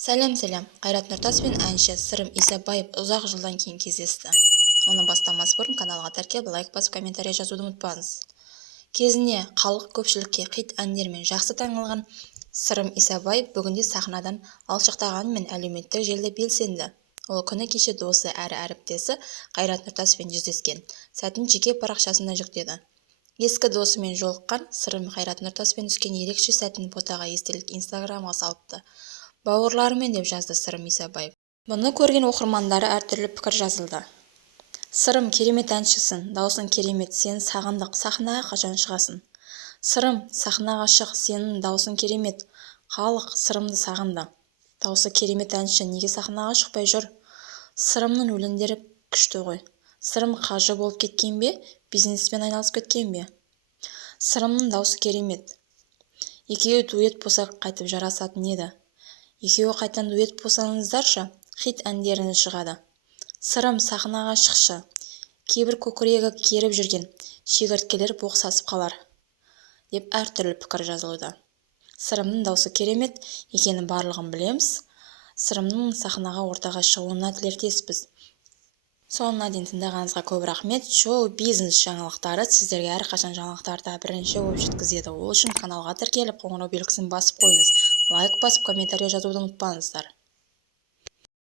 Сәлем, Қайрат Нұртас пен әнші Сырым Исабаев ұзақ жылдан кейін кездесті. Оны бастамас бұрын каналға тіркеліп, лайк басып, комментарий жазуды ұмытпаңыз. Кезіне халық көпшілікке хит әндермен жақсы танылған Сырым Исабаев бүгінде сахнадан алшақтағанымен әлеуметтік желіде белсенді. Ол күні кеше досы әрі әріптесі Қайрат Нұртаспен жүздескен сәтін жеке парақшасына жүктеді. Ескі досымен жолыққан Сырым Қайрат Нұртаспен түскен ерекше сәтін фотоға естелік инстаграмға салыпты. Бауырларымен деп жазды Сырым Исабаев. Бұны көрген оқырмандары әртүрлі пікір жазылды. Сырым, керемет әншісің, даусың керемет, сені сағындық, сахнаға қашан шығасың? Сырым, сахнаға шық, сенің даусың керемет, халық Сырымды сағынды. Даусы керемет әнші, неге сахнаға шықпай жүр? Сырымның өлеңдері күшті ғой. Сырым қажы болып кеткен бе, бизнеспен айналысып кеткен бе? Сырымның даусы керемет. Екеуі дуэт болса қайтып жарасатын еді. Екеуі қайтан дуэт болсаңыздаршы, хит әндеріңіз шығады. Сырым, сахнаға шықшы. Кейбір көкірегі керіп жүрген шегірткелер боқсасып қалар, деп әртүрлі пікір жазылуда. Сырымның даусы керемет екенін барлығын білеміз. Сырымның сахнаға ортаға шығуына тілектеспіз. Соңына дейін тыңдағаныңызға көп рахмет. Шоу-бизнес жаңалықтары сіздерге әрқашан жаңалықтарды бірінші болып жеткізеді. Ол үшін каналға тіркеліп, қоңырау белгісін басып қойыңыз. Лайк басып, комментарий жазуды ұмытпаңыздар.